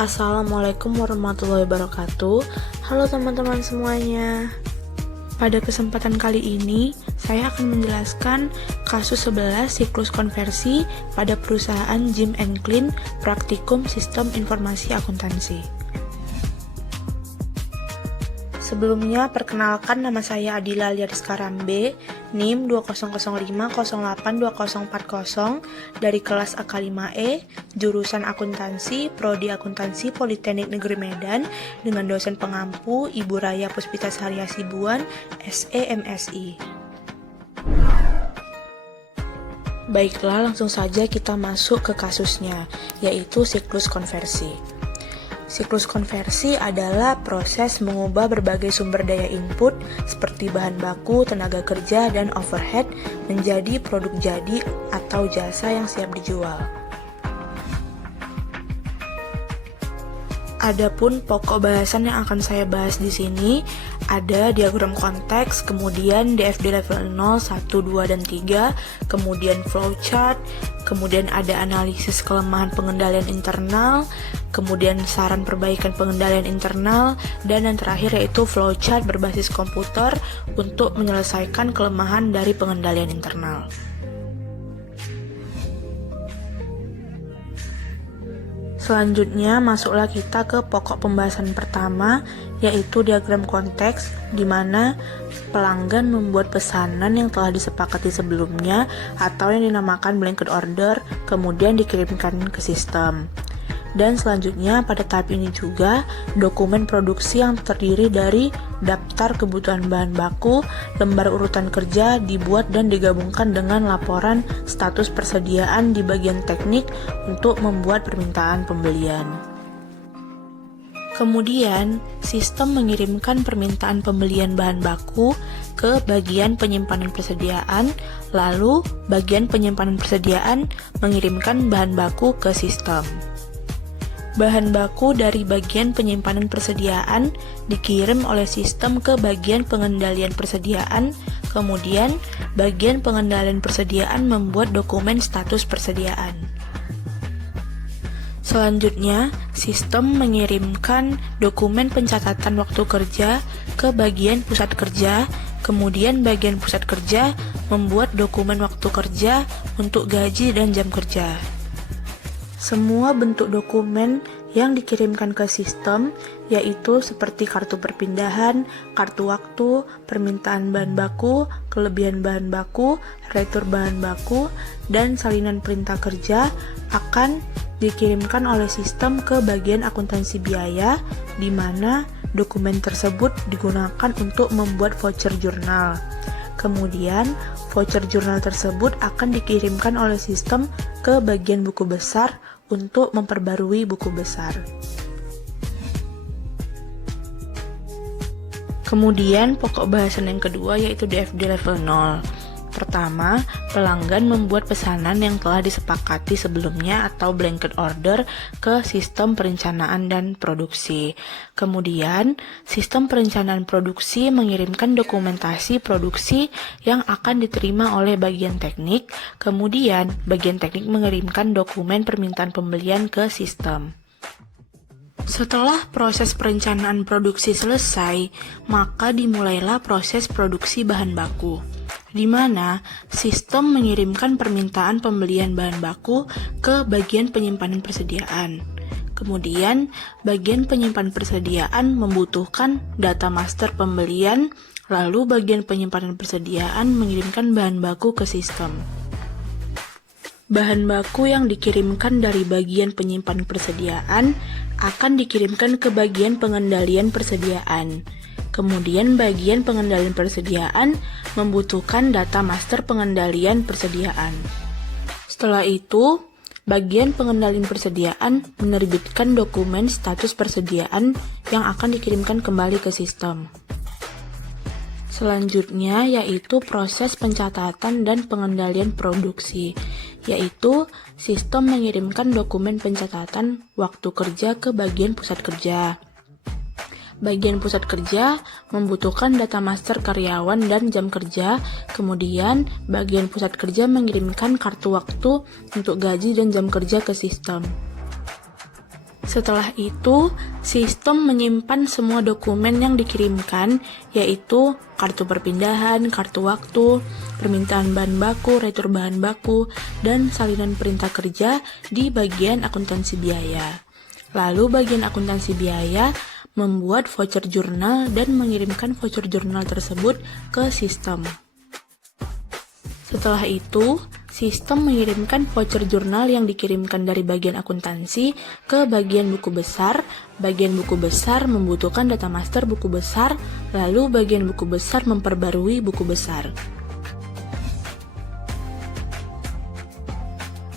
Assalamualaikum warahmatullahi wabarakatuh. Halo teman-teman semuanya. Pada kesempatan kali ini, saya akan menjelaskan kasus 11 siklus konversi pada perusahaan Jim & Clean Praktikum Sistem Informasi Akuntansi. Sebelumnya, perkenalkan nama saya Adila Liariska Rambe, NIM 2005082040 dari kelas AK5E, jurusan Akuntansi, Prodi Akuntansi Politeknik Negeri Medan, dengan dosen pengampu Ibu Raya Puspita Sari Hasibuan, SE MSI. Baiklah, langsung saja kita masuk ke kasusnya, yaitu siklus konversi. Siklus konversi adalah proses mengubah berbagai sumber daya input seperti bahan baku, tenaga kerja, dan overhead menjadi produk jadi atau jasa yang siap dijual. Adapun pokok bahasan yang akan saya bahas di sini ada diagram konteks, kemudian DFD level 0, 1, 2, dan 3, kemudian flowchart, kemudian ada analisis kelemahan pengendalian internal, kemudian saran perbaikan pengendalian internal, dan yang terakhir yaitu flowchart berbasis komputer untuk menyelesaikan kelemahan dari pengendalian internal. Selanjutnya, masuklah kita ke pokok pembahasan pertama, yaitu diagram konteks, di mana pelanggan membuat pesanan yang telah disepakati sebelumnya atau yang dinamakan blanket order, kemudian dikirimkan ke sistem. Dan selanjutnya, pada tahap ini juga, dokumen produksi yang terdiri dari daftar kebutuhan bahan baku, lembar urutan kerja dibuat dan digabungkan dengan laporan status persediaan di bagian teknik untuk membuat permintaan pembelian. Kemudian, sistem mengirimkan permintaan pembelian bahan baku ke bagian penyimpanan persediaan, lalu bagian penyimpanan persediaan mengirimkan bahan baku ke sistem. Bahan baku dari bagian penyimpanan persediaan dikirim oleh sistem ke bagian pengendalian persediaan, kemudian bagian pengendalian persediaan membuat dokumen status persediaan. Selanjutnya, sistem mengirimkan dokumen pencatatan waktu kerja ke bagian pusat kerja, kemudian bagian pusat kerja membuat dokumen waktu kerja untuk gaji dan jam kerja. Semua bentuk dokumen yang dikirimkan ke sistem, yaitu seperti kartu perpindahan, kartu waktu, permintaan bahan baku, kelebihan bahan baku, retur bahan baku, dan salinan perintah kerja, akan dikirimkan oleh sistem ke bagian akuntansi biaya, di mana dokumen tersebut digunakan untuk membuat voucher jurnal. Kemudian, voucher jurnal tersebut akan dikirimkan oleh sistem ke bagian buku besar untuk memperbarui buku besar. Kemudian, pokok bahasan yang kedua yaitu DFD level 0. Pertama, pelanggan membuat pesanan yang telah disepakati sebelumnya atau blanket order ke sistem perencanaan dan produksi. Kemudian, sistem perencanaan produksi mengirimkan dokumentasi produksi yang akan diterima oleh bagian teknik. Kemudian, bagian teknik mengirimkan dokumen permintaan pembelian ke sistem. Setelah proses perencanaan produksi selesai, maka dimulailah proses produksi bahan baku, di mana sistem mengirimkan permintaan pembelian bahan baku ke bagian penyimpanan persediaan. Kemudian, bagian penyimpanan persediaan membutuhkan data master pembelian, lalu bagian penyimpanan persediaan mengirimkan bahan baku ke sistem. Bahan baku yang dikirimkan dari bagian penyimpanan persediaan akan dikirimkan ke bagian pengendalian persediaan. Kemudian bagian pengendalian persediaan membutuhkan data master pengendalian persediaan. Setelah itu, bagian pengendalian persediaan menerbitkan dokumen status persediaan yang akan dikirimkan kembali ke sistem. Selanjutnya yaitu proses pencatatan dan pengendalian produksi, yaitu sistem mengirimkan dokumen pencatatan waktu kerja ke bagian pusat kerja. Bagian pusat kerja membutuhkan data master karyawan dan jam kerja, kemudian bagian pusat kerja mengirimkan kartu waktu untuk gaji dan jam kerja ke sistem. Setelah itu, sistem menyimpan semua dokumen yang dikirimkan, yaitu kartu perpindahan, kartu waktu, permintaan bahan baku, retur bahan baku, dan salinan perintah kerja di bagian akuntansi biaya. Lalu bagian akuntansi biaya membuat voucher jurnal dan mengirimkan voucher jurnal tersebut ke sistem. Setelah itu, sistem mengirimkan voucher jurnal yang dikirimkan dari bagian akuntansi ke bagian buku besar. Bagian buku besar membutuhkan data master buku besar, lalu bagian buku besar memperbarui buku besar.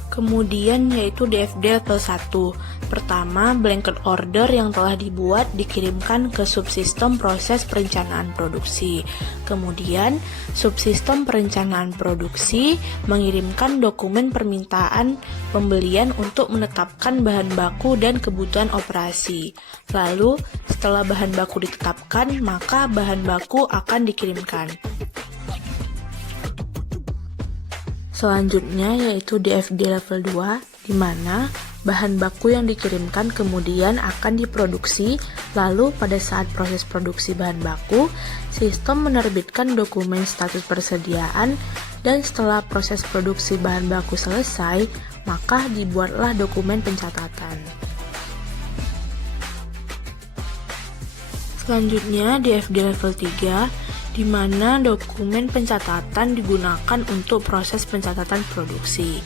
Kemudian yaitu DFD level 1. Pertama, blanket order yang telah dibuat dikirimkan ke subsistem proses perencanaan produksi. Kemudian, subsistem perencanaan produksi mengirimkan dokumen permintaan pembelian untuk menetapkan bahan baku dan kebutuhan operasi. Lalu, setelah bahan baku ditetapkan, maka bahan baku akan dikirimkan. Selanjutnya yaitu DFD level 2, di mana bahan baku yang dikirimkan kemudian akan diproduksi, lalu pada saat proses produksi bahan baku, sistem menerbitkan dokumen status persediaan, dan setelah proses produksi bahan baku selesai, maka dibuatlah dokumen pencatatan. Selanjutnya DFD level 3, di mana dokumen pencatatan digunakan untuk proses pencatatan produksi.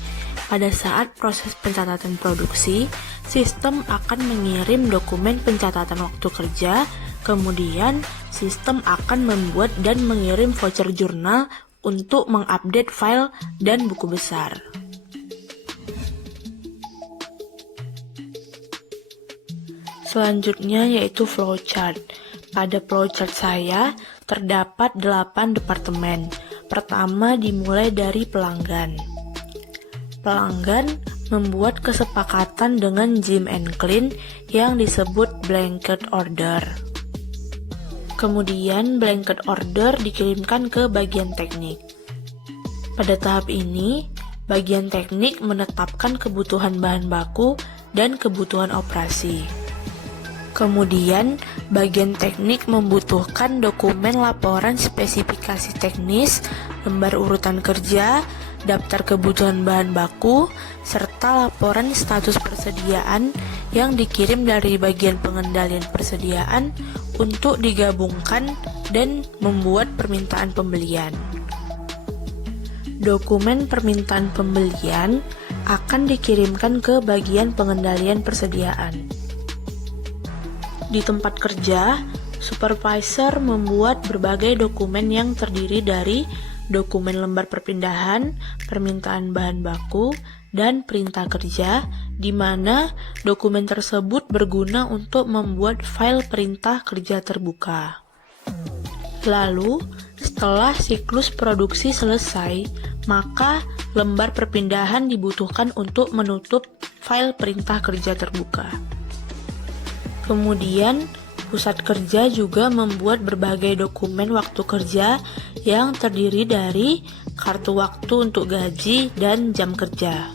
Pada saat proses pencatatan produksi, sistem akan mengirim dokumen pencatatan waktu kerja, kemudian sistem akan membuat dan mengirim voucher jurnal untuk mengupdate file dan buku besar. Selanjutnya yaitu flowchart. Pada flowchart saya terdapat 8 departemen. Pertama dimulai dari pelanggan. Pelanggan membuat kesepakatan dengan Jim and Clean yang disebut blanket order. Kemudian blanket order dikirimkan ke bagian teknik. Pada tahap ini, bagian teknik menetapkan kebutuhan bahan baku dan kebutuhan operasi. Kemudian, bagian teknik membutuhkan dokumen laporan spesifikasi teknis, lembar urutan kerja, daftar kebutuhan bahan baku, serta laporan status persediaan yang dikirim dari bagian pengendalian persediaan untuk digabungkan dan membuat permintaan pembelian. Dokumen permintaan pembelian akan dikirimkan ke bagian pengendalian persediaan. Di tempat kerja, supervisor membuat berbagai dokumen yang terdiri dari dokumen lembar perpindahan, permintaan bahan baku, dan perintah kerja, di mana dokumen tersebut berguna untuk membuat file perintah kerja terbuka. Lalu, setelah siklus produksi selesai, maka lembar perpindahan dibutuhkan untuk menutup file perintah kerja terbuka. Kemudian, pusat kerja juga membuat berbagai dokumen waktu kerja yang terdiri dari kartu waktu untuk gaji dan jam kerja.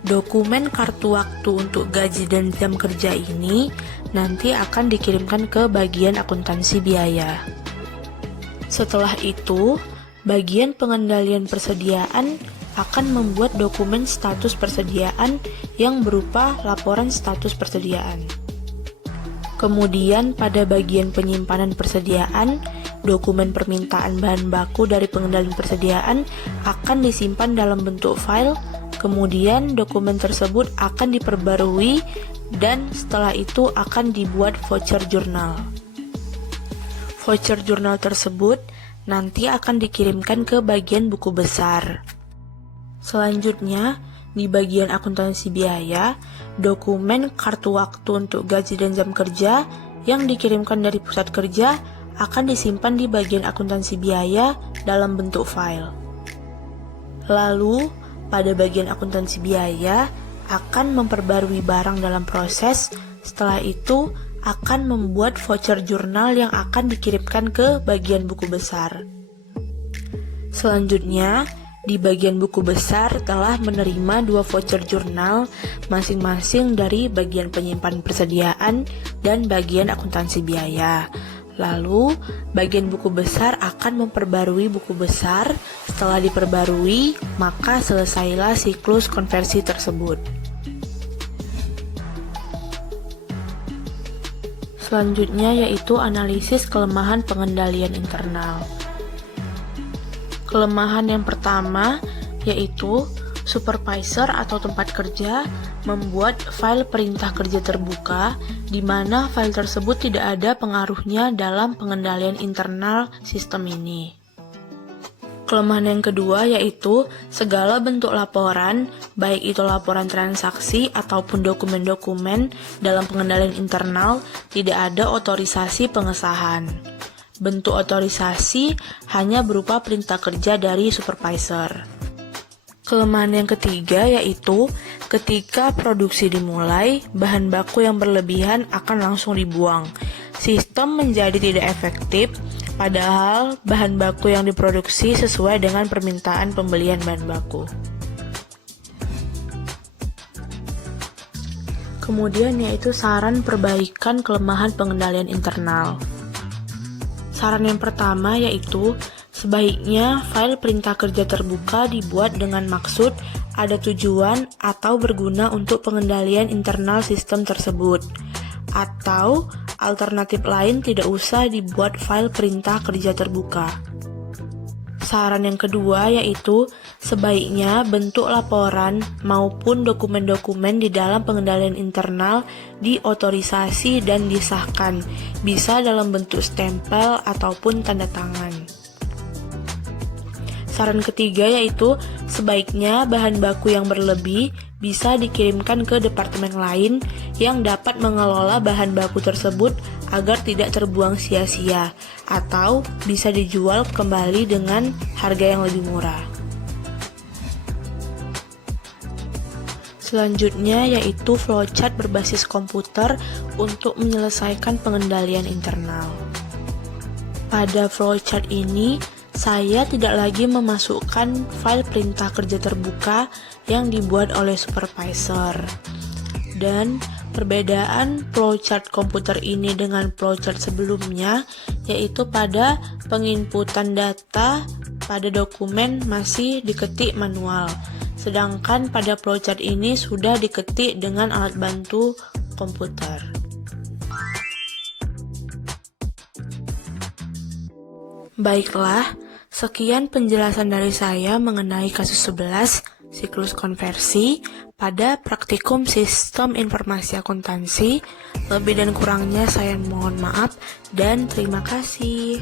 Dokumen kartu waktu untuk gaji dan jam kerja ini nanti akan dikirimkan ke bagian akuntansi biaya. Setelah itu, bagian pengendalian persediaan akan membuat dokumen status persediaan yang berupa laporan status persediaan. Kemudian pada bagian penyimpanan persediaan, dokumen permintaan bahan baku dari pengendalian persediaan akan disimpan dalam bentuk file, kemudian dokumen tersebut akan diperbarui dan setelah itu akan dibuat voucher jurnal. Voucher jurnal tersebut nanti akan dikirimkan ke bagian buku besar. Selanjutnya, di bagian akuntansi biaya, dokumen kartu waktu untuk gaji dan jam kerja yang dikirimkan dari pusat kerja akan disimpan di bagian akuntansi biaya dalam bentuk file. Lalu, pada bagian akuntansi biaya akan memperbarui barang dalam proses, setelah itu akan membuat voucher jurnal yang akan dikirimkan ke bagian buku besar. Selanjutnya, Di bagian buku besar telah menerima 2 voucher jurnal masing-masing dari bagian penyimpan persediaan dan bagian akuntansi biaya. Lalu, bagian buku besar akan memperbarui buku besar. Setelah diperbarui, maka selesailah siklus konversi tersebut. Selanjutnya yaitu analisis kelemahan pengendalian internal. Kelemahan yang pertama yaitu supervisor atau tempat kerja membuat file perintah kerja terbuka di mana file tersebut tidak ada pengaruhnya dalam pengendalian internal sistem ini. Kelemahan yang kedua yaitu segala bentuk laporan, baik itu laporan transaksi ataupun dokumen-dokumen dalam pengendalian internal tidak ada otorisasi pengesahan. Bentuk otorisasi hanya berupa perintah kerja dari supervisor. Kelemahan yang ketiga yaitu ketika produksi dimulai, bahan baku yang berlebihan akan langsung dibuang. Sistem menjadi tidak efektif, padahal bahan baku yang diproduksi sesuai dengan permintaan pembelian bahan baku. Kemudian yaitu saran perbaikan kelemahan pengendalian internal. Saran yang pertama yaitu sebaiknya file perintah kerja terbuka dibuat dengan maksud ada tujuan atau berguna untuk pengendalian internal sistem tersebut. Atau alternatif lain tidak usah dibuat file perintah kerja terbuka. Saran yang kedua yaitu sebaiknya bentuk laporan maupun dokumen-dokumen di dalam pengendalian internal diotorisasi dan disahkan, bisa dalam bentuk stempel ataupun tanda tangan. Saran ketiga yaitu sebaiknya bahan baku yang berlebih bisa dikirimkan ke departemen lain yang dapat mengelola bahan baku tersebut agar tidak terbuang sia-sia atau bisa dijual kembali dengan harga yang lebih murah. Selanjutnya yaitu flowchart berbasis komputer untuk menyelesaikan pengendalian internal. Pada flowchart ini, saya tidak lagi memasukkan file perintah kerja terbuka yang dibuat oleh supervisor. Dan perbedaan flowchart komputer ini dengan flowchart sebelumnya yaitu pada penginputan data pada dokumen masih diketik manual, sedangkan pada flowchart ini sudah diketik dengan alat bantu komputer. Baiklah, sekian penjelasan dari saya mengenai kasus 11 siklus konversi pada praktikum sistem informasi akuntansi. Lebih dan kurangnya saya mohon maaf dan terima kasih.